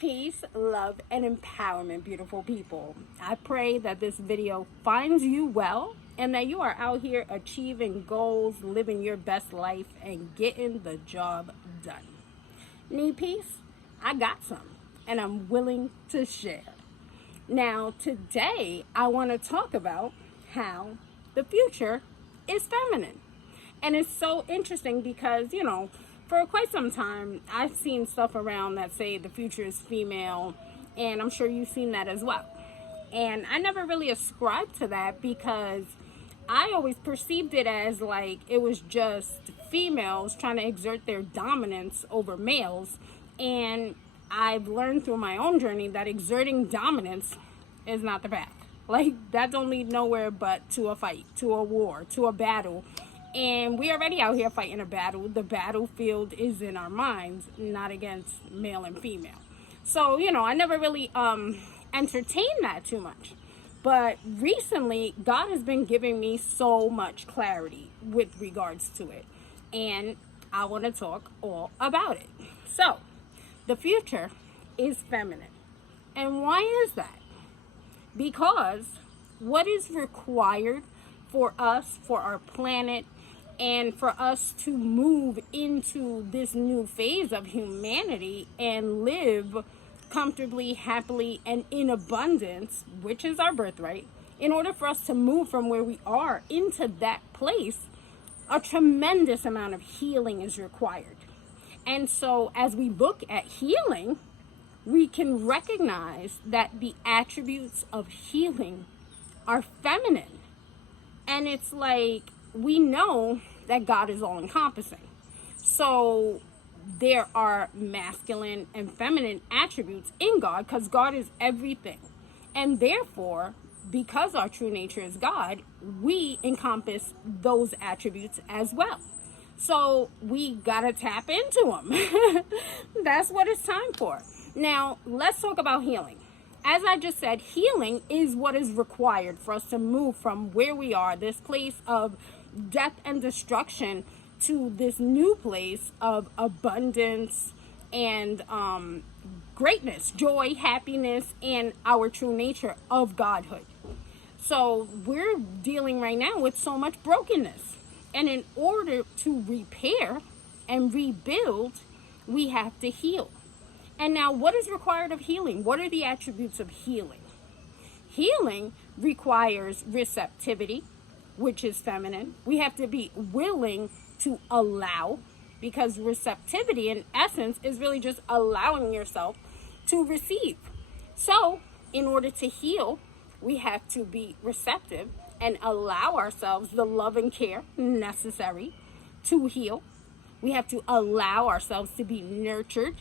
Peace, love, and empowerment, beautiful people. I pray that this video finds you well and that you are out here achieving goals, living your best life, and getting the job done. Need peace? I got some, and I'm willing to share. Now, today, I want to talk about how the future is feminine. And it's so interesting because, for quite some time, I've seen stuff around that say the future is female, and I'm sure you've seen that as well. And I never really ascribed to that because I always perceived it as like it was just females trying to exert their dominance over males. And I've learned through my own journey that exerting dominance is not the path. Like, that don't lead nowhere but to a fight, to a war, to a battle. And we already out here fighting a battle. The battlefield is in our minds, not against male and female. So, I never really entertained that too much. But recently, God has been giving me so much clarity with regards to it. And I want to talk all about it. So, the future is feminine. And why is that? Because what is required for us, for our planet, and for us to move into this new phase of humanity and live comfortably, happily, and in abundance, which is our birthright, in order for us to move from where we are into that place, a tremendous amount of healing is required. And so as we look at healing, we can recognize that the attributes of healing are feminine. And it's like, we know that God is all-encompassing. So there are masculine and feminine attributes in God because God is everything. And therefore, because our true nature is God, we encompass those attributes as well. So we gotta tap into them. That's what it's time for. Now, let's talk about healing. As I just said, healing is what is required for us to move from where we are, this place of death and destruction, to this new place of abundance and greatness, joy, happiness, and our true nature of Godhood. So we're dealing right now with so much brokenness. And in order to repair and rebuild, we have to heal. And now, what is required of healing? What are the attributes of healing? Healing requires receptivity, which is feminine. We have to be willing to allow, because receptivity, in essence, is really just allowing yourself to receive. So, in order to heal, we have to be receptive and allow ourselves the love and care necessary to heal. We have to allow ourselves to be nurtured.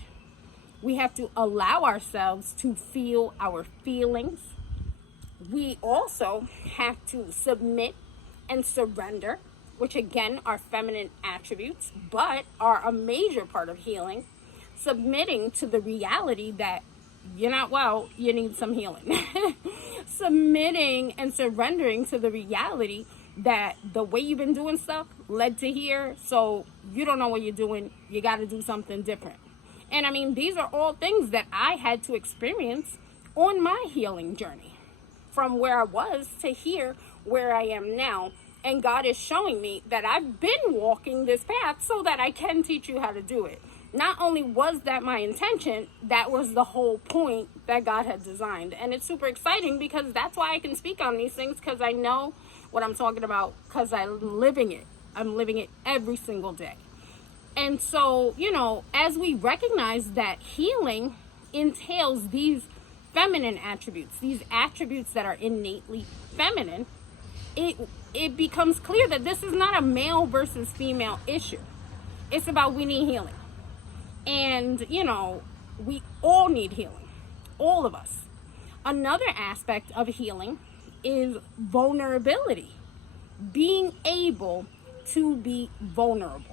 We have to allow ourselves to feel our feelings. We also have to submit and surrender, which again are feminine attributes, but are a major part of healing. Submitting to the reality that you're not well, you need some healing. Submitting and surrendering to the reality that the way you've been doing stuff led to here, so you don't know what you're doing, you got to do something different. And I mean, these are all things that I had to experience on my healing journey, from where I was to here, where I am now. And God is showing me that I've been walking this path so that I can teach you how to do it. Not only was that my intention, that was the whole point that God had designed. And it's super exciting because that's why I can speak on these things, because I know what I'm talking about, because I'm living it. I'm living it every single day. And so, as we recognize that healing entails these feminine attributes, these attributes that are innately feminine, it becomes clear that this is not a male versus female issue. It's about we need healing. And, we all need healing. All of us. Another aspect of healing is vulnerability. Being able to be vulnerable.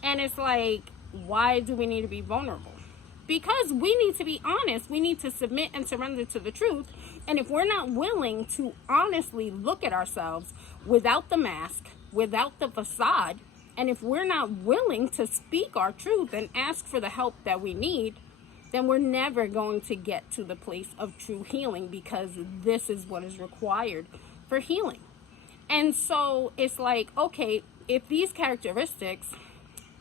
And it's like, why do we need to be vulnerable? Because we need to be honest. We need to submit and surrender to the truth. And if we're not willing to honestly look at ourselves without the mask, without the facade, and if we're not willing to speak our truth and ask for the help that we need, then we're never going to get to the place of true healing, because this is what is required for healing. And so it's like, okay, if these characteristics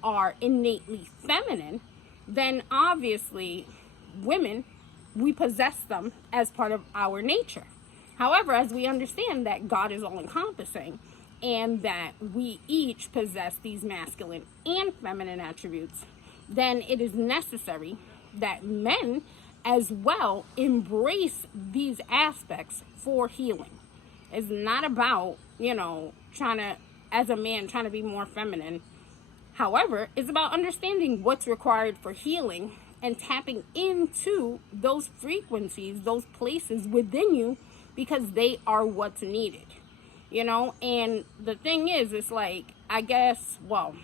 are innately feminine, then obviously women, we possess them as part of our nature. However, as we understand that God is all encompassing and that we each possess these masculine and feminine attributes, then it is necessary that men as well embrace these aspects for healing. It's not about, as a man, trying to be more feminine. However, it's about understanding what's required for healing and tapping into those frequencies, those places within you, because they are what's needed, And the thing is, it's like, I guess, well,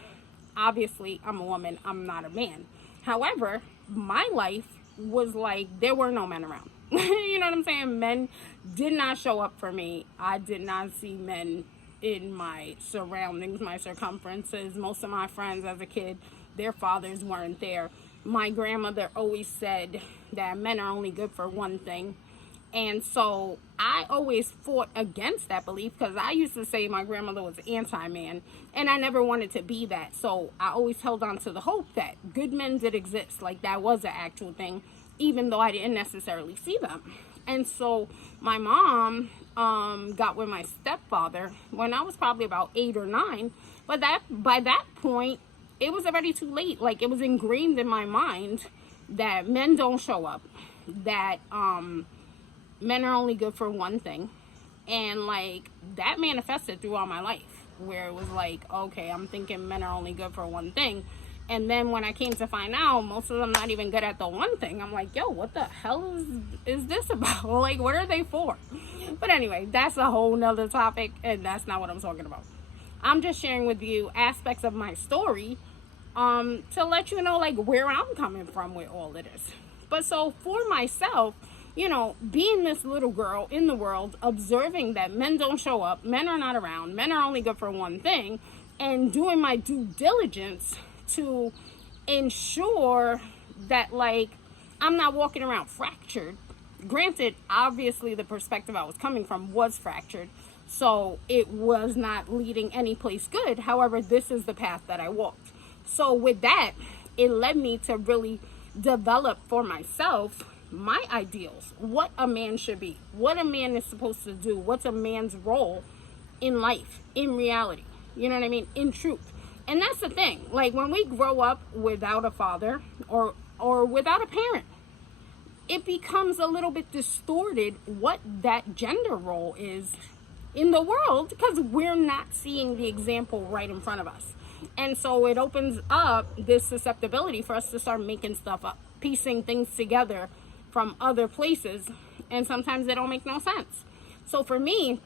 obviously I'm a woman, I'm not a man. However, my life was like, there were no men around. You know what I'm saying? Men did not show up for me. I did not see men in my surroundings, my circumferences. Most of my friends as a kid, their fathers weren't there. My grandmother always said that men are only good for one thing. And so I always fought against that belief, because I used to say my grandmother was anti-man, and I never wanted to be that. So I always held on to the hope that good men did exist, like that was an actual thing, even though I didn't necessarily see them. And so my mom got with my stepfather when I was probably about 8 or 9. But by that point, it was already too late. Like, it was ingrained in my mind that men don't show up, that men are only good for one thing. And like, that manifested throughout my life, where it was like, okay, I'm thinking men are only good for one thing. And then when I came to find out, most of them not even good at the one thing, I'm like, yo, what the hell is this about? Like, what are they for? But anyway, that's a whole nother topic, and that's not what I'm talking about. I'm just sharing with you aspects of my story to let you know, like, where I'm coming from with all of this. But so for myself, being this little girl in the world, observing that men don't show up, men are not around, men are only good for one thing, and doing my due diligence to ensure that, like, I'm not walking around fractured. Granted, obviously the perspective I was coming from was fractured, so it was not leading any place good. However, this is the path that I walked. So with that, it led me to really develop for myself my ideals, what a man should be, what a man is supposed to do, what's a man's role in life, in reality, you know what I mean, in truth. And that's the thing, like, when we grow up without a father or without a parent, it becomes a little bit distorted what that gender role is in the world, because we're not seeing the example right in front of us. And so it opens up this susceptibility for us to start making stuff up, piecing things together from other places, and sometimes they don't make no sense. So for me,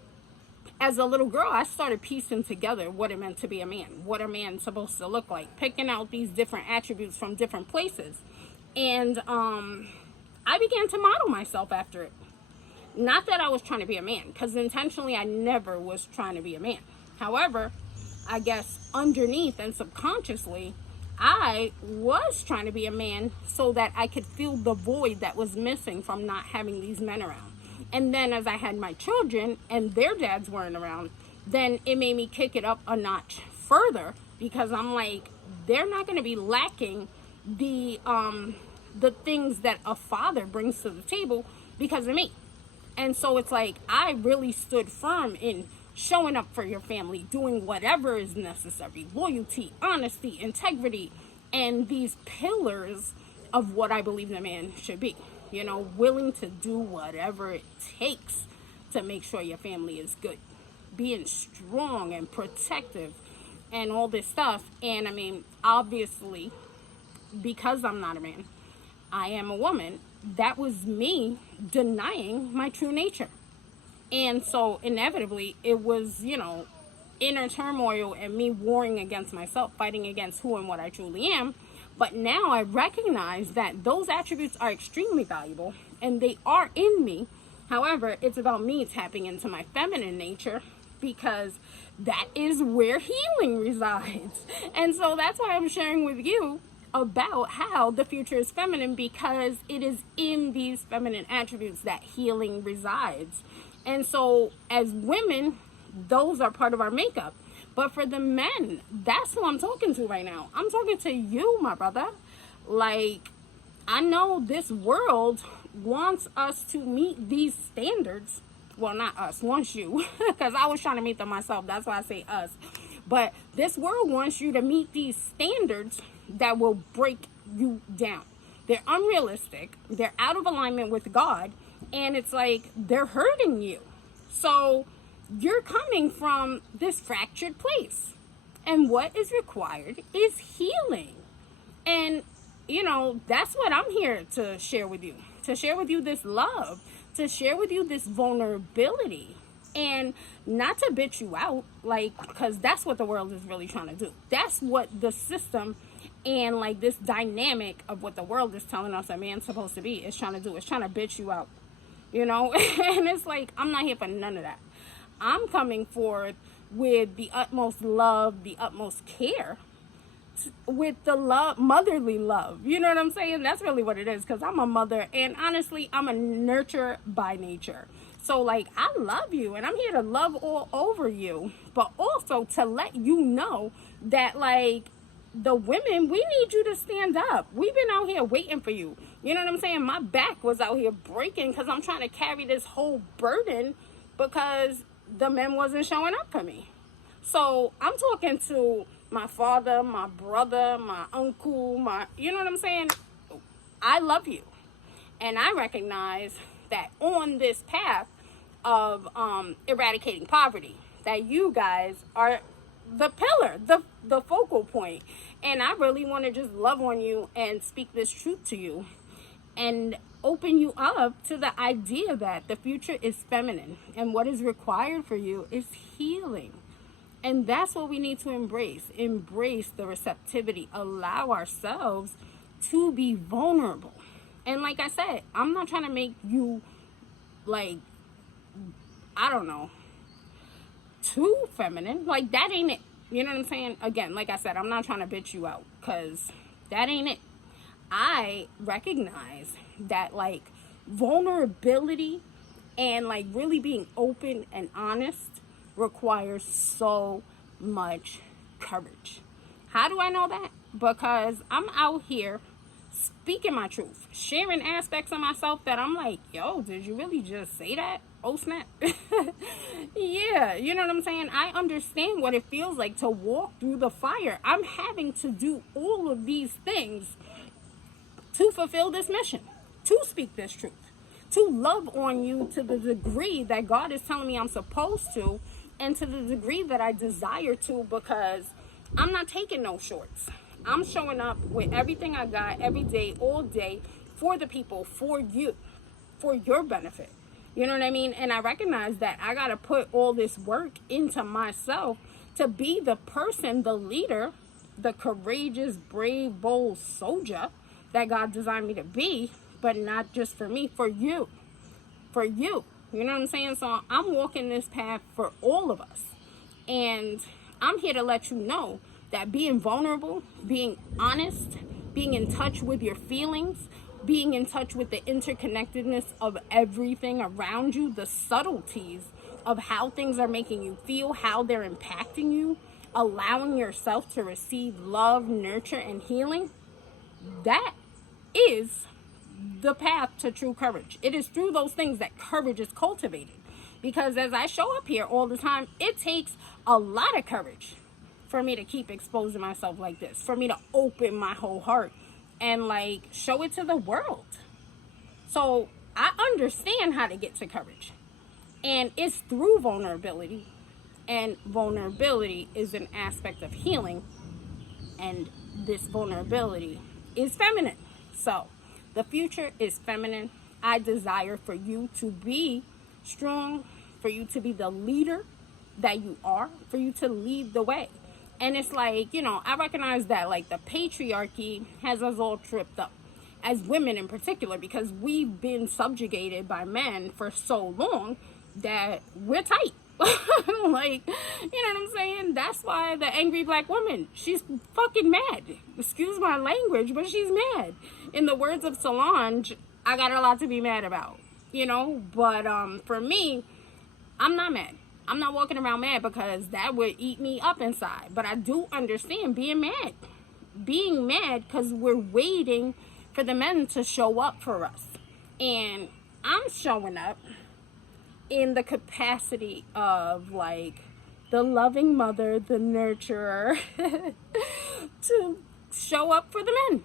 as a little girl, I started piecing together what it meant to be a man, what a man's supposed to look like, picking out these different attributes from different places. And I began to model myself after it. Not that I was trying to be a man, because intentionally I never was trying to be a man. However, I guess underneath and subconsciously, I was trying to be a man so that I could fill the void that was missing from not having these men around. And then as I had my children and their dads weren't around, then it made me kick it up a notch further, because I'm like, they're not going to be lacking the things that a father brings to the table because of me. And so it's like, I really stood firm in showing up for your family, doing whatever is necessary, loyalty, honesty, integrity, and these pillars of what I believe a man should be, willing to do whatever it takes to make sure your family is good, being strong and protective and all this stuff. And I mean, obviously, because I'm not a man, I am a woman, that was me denying my true nature. And so inevitably it was, inner turmoil and me warring against myself, fighting against who and what I truly am. But now I recognize that those attributes are extremely valuable and they are in me. However, it's about me tapping into my feminine nature, because that is where healing resides. And so that's why I'm sharing with you about how the future is feminine, because it is in these feminine attributes that healing resides. And so as women, those are part of our makeup. But for the men, that's who I'm talking to right now. I'm talking to you, my brother. Like, I know this world wants us to meet these standards. Well, not us, wants you, because I was trying to meet them myself. That's why I say us. But this world wants you to meet these standards that will break you down. They're unrealistic. They're out of alignment with God. And it's like they're hurting you. So you're coming from this fractured place. And what is required is healing. And, you know, that's what I'm here to share with you. To share with you this love. To share with you this vulnerability. And not to bitch you out, like, because that's what the world is really trying to do. That's what the system and, like, this dynamic of what the world is telling us a man's supposed to be is trying to do. It's trying to bitch you out, you know? And it's like, I'm not here for none of that. I'm coming forward with the utmost love, the utmost care, with the love, motherly love. You know what I'm saying? That's really what it is, because I'm a mother, and honestly, I'm a nurturer by nature. So, like, I love you, and I'm here to love all over you, but also to let you know that, like, the women, we need you to stand up. We've been out here waiting for you. You know what I'm saying? My back was out here breaking because I'm trying to carry this whole burden because the men wasn't showing up for me. So I'm talking to my father, my brother, my uncle, you know what I'm saying? I love you. And I recognize that on this path of eradicating poverty, that you guys are the pillar, the focal point. And I really want to just love on you and speak this truth to you and open you up to the idea that the future is feminine, and what is required for you is healing. And that's what we need to embrace. Embrace the receptivity. Allow ourselves to be vulnerable. And like I said, I'm not trying to make you, like, I don't know, too feminine. Like, that ain't it. You know what I'm saying? Again, like I said, I'm not trying to bitch you out, because that ain't it. I recognize that, like, vulnerability and, like, really being open and honest requires so much courage. How do I know that? Because I'm out here speaking my truth, sharing aspects of myself that I'm like, yo, did you really just say that? Oh, snap. Yeah, you know what I'm saying? I understand what it feels like to walk through the fire. I'm having to do all of these things to fulfill this mission, to speak this truth, to love on you to the degree that God is telling me I'm supposed to, and to the degree that I desire to, because I'm not taking no shorts. I'm showing up with everything I got every day, all day, for the people, for you, for your benefit. You know what I mean? And I recognize that I got to put all this work into myself to be the person, the leader, the courageous, brave, bold soldier that God designed me to be, but not just for me, for you. For you. You know what I'm saying? So I'm walking this path for all of us. And I'm here to let you know that being vulnerable, being honest, being in touch with your feelings, being in touch with the interconnectedness of everything around you, the subtleties of how things are making you feel, how they're impacting you, allowing yourself to receive love, nurture, and healing, that is the path to true courage. It is through those things that courage is cultivated. Because as I show up here all the time, it takes a lot of courage for me to keep exposing myself like this, for me to open my whole heart and, like, show it to the world. So I understand how to get to courage, and it's through vulnerability, and vulnerability is an aspect of healing, and this vulnerability is feminine. So the future is feminine. I desire for you to be strong, for you to be the leader that you are, for you to lead the way. And it's like, you know, I recognize that, like, the patriarchy has us all tripped up, as women in particular, because we've been subjugated by men for so long that we're tight. Like, you know what I'm saying? That's why the angry black woman, she's fucking mad. Excuse my language, but she's mad. In the words of Solange, I got a lot to be mad about, you know? But for me, I'm not mad. I'm not walking around mad because that would eat me up inside. But I do understand being mad. Being mad because we're waiting for the men to show up for us. And I'm showing up in the capacity of like the loving mother, the nurturer, to show up for the men.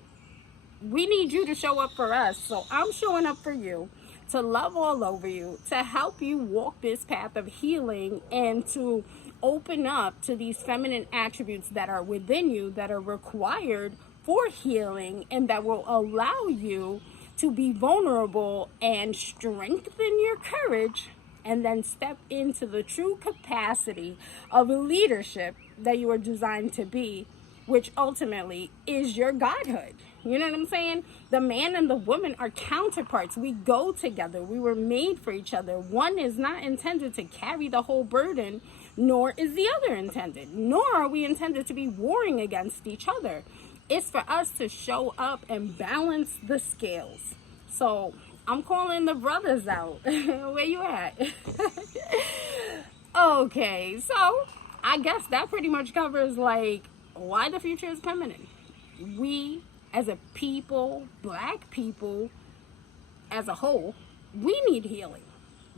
We need you to show up for us. So I'm showing up for you, to love all over you, to help you walk this path of healing, and to open up to these feminine attributes that are within you, that are required for healing, and that will allow you to be vulnerable and strengthen your courage, and then step into the true capacity of leadership that you are designed to be, which ultimately is your godhood. You know what I'm saying? The man and the woman are counterparts. We go together. We were made for each other. One is not intended to carry the whole burden, nor is the other intended. Nor are we intended to be warring against each other. It's for us to show up and balance the scales. So I'm calling the brothers out. Where you at? Okay, so I guess that pretty much covers like why the future is feminine. We as a people, black people as a whole, we need healing.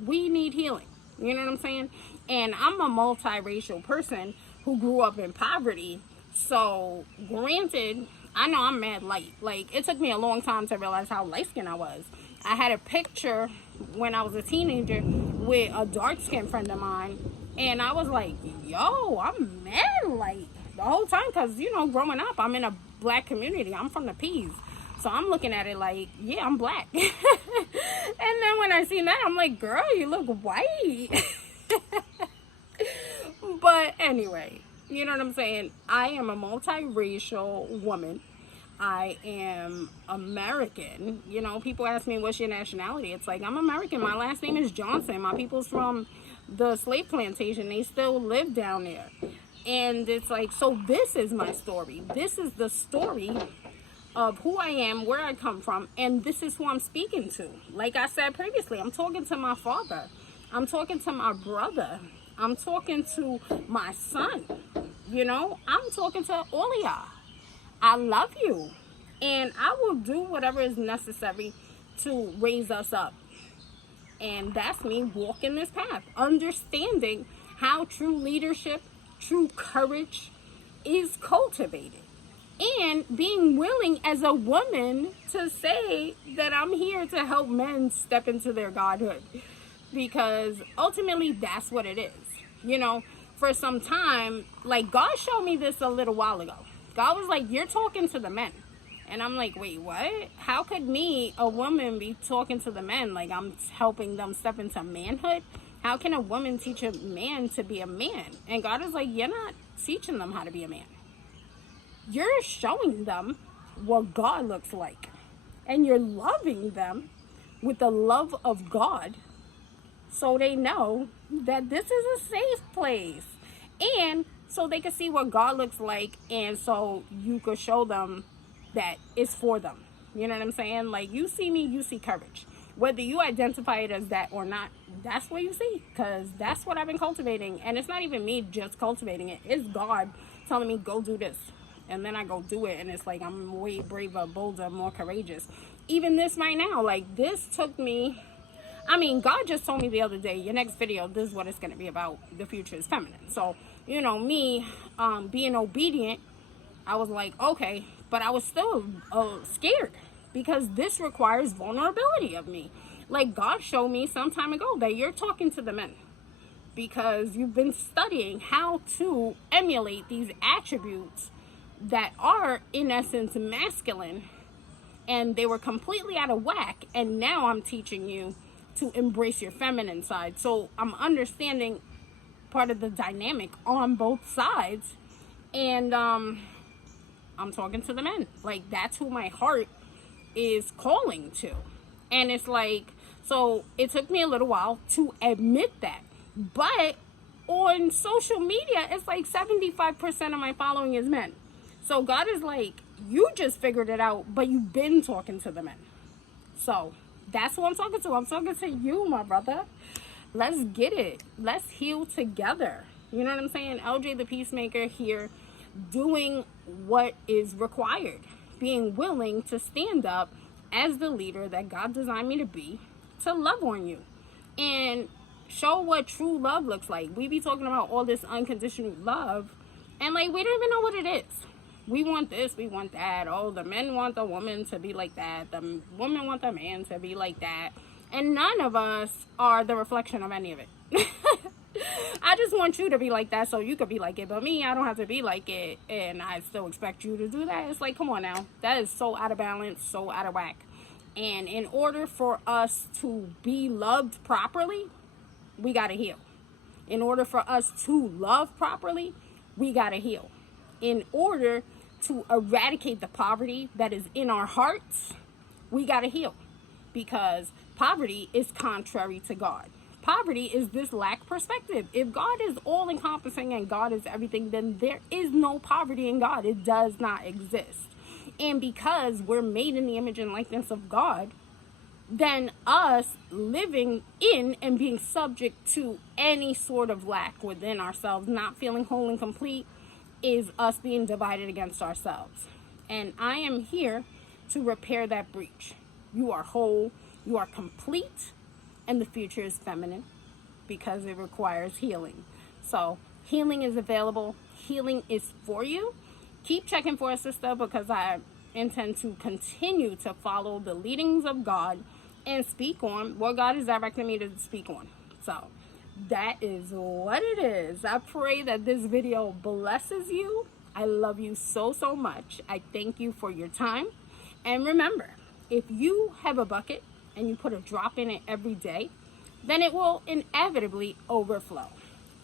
We need healing. You know what I'm saying? And I'm a multiracial person who grew up in poverty. So granted, I know I'm mad light. Like, it took me a long time to realize how light-skinned I was. I had a picture when I was a teenager with a dark-skinned friend of mine, and I was like, yo, I'm mad light the whole time, because, you know, growing up, I'm in a black community. I'm from the Peas. So I'm looking at it like, yeah, I'm black. And then when I seen that, I'm like, girl, you look white. But anyway, you know what I'm saying? I am a multiracial woman. I am American. You know, people ask me, what's your nationality? It's like, I'm American. My last name is Johnson. My people's from the slave plantation. They still live down there. And it's like, so this is my story. This is the story of who I am, where I come from, and this is who I'm speaking to. Like I said previously, I'm talking to my father. I'm talking to my brother. I'm talking to my son. You know, I'm talking to all of y'all. I love you. And I will do whatever is necessary to raise us up. And that's me walking this path, understanding how true leadership, true courage is cultivated, and being willing as a woman to say that I'm here to help men step into their godhood, because ultimately that's what it is. You know, for some time, like, God showed me this a little while ago. God was like, you're talking to the men. And I'm like, wait, what? How could me, a woman, be talking to the men? Like, I'm helping them step into manhood? How can a woman teach a man to be a man? And God is like, you're not teaching them how to be a man. You're showing them what God looks like. And you're loving them with the love of God, so they know that this is a safe place. And so they can see what God looks like, and so you could show them that it's for them. You know what I'm saying? Like, you see me, you see courage. Whether you identify it as that or not, that's what you see, because that's what I've been cultivating. And it's not even me just cultivating it. It's God telling me, go do this. And then I go do it, and it's like I'm way braver, bolder, more courageous. Even this right now, like, this took me, I mean, God just told me the other day, your next video, this is what it's going to be about. The future is feminine. So, you know, me being obedient, I was like, okay, but I was still scared, because this requires vulnerability of me. Like, God showed me some time ago that you're talking to the men, because you've been studying how to emulate these attributes that are, in essence, masculine, and they were completely out of whack, and now I'm teaching you to embrace your feminine side. So I'm understanding part of the dynamic on both sides, and I'm talking to the men. Like, that's who my heart is calling to. And it's like, so it took me a little while to admit that, but on social media, it's like 75% of my following is men. So God is like, you just figured it out, but you've been talking to the men. So that's who I'm talking to. I'm talking to you, my brother. Let's get it. Let's heal together. You know what I'm saying? LJ the Peacemaker here, doing what is required, being willing to stand up as the leader that God designed me to be, to love on you and show what true love looks like. We be talking about all this unconditional love, and like, we don't even know what it is. We want this, we want that. Oh, the men want the woman to be like that. The woman want the man to be like that. And none of us are the reflection of any of it. I just want you to be like that so you could be like it. But me, I don't have to be like it. And I still expect you to do that. It's like, come on now. That is so out of balance, so out of whack. And in order for us to be loved properly, we got to heal. In order for us to love properly, we got to heal. In order to eradicate the poverty that is in our hearts, we got to heal. Because poverty is contrary to God. Poverty is this lack perspective. If God is all encompassing and God is everything, then there is no poverty in God. It does not exist. And because we're made in the image and likeness of God, then us living in and being subject to any sort of lack within ourselves, not feeling whole and complete, is us being divided against ourselves. And I am here to repair that breach. You are whole, you are complete, and the future is feminine because it requires healing. So healing is available. Healing is for you. Keep checking for a sister, because I intend to continue to follow the leadings of God and speak on what God is directing me to speak on. So that is what it is. I pray that this video blesses you. I love you so, so much. I thank you for your time. And remember, if you have a bucket and you put a drop in it every day, then it will inevitably overflow.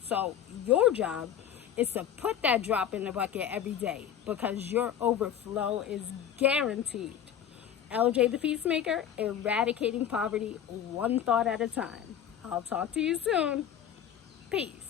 So your job is to put that drop in the bucket every day, because your overflow is guaranteed. LJ the Peacemaker, eradicating poverty one thought at a time. I'll talk to you soon. Peace.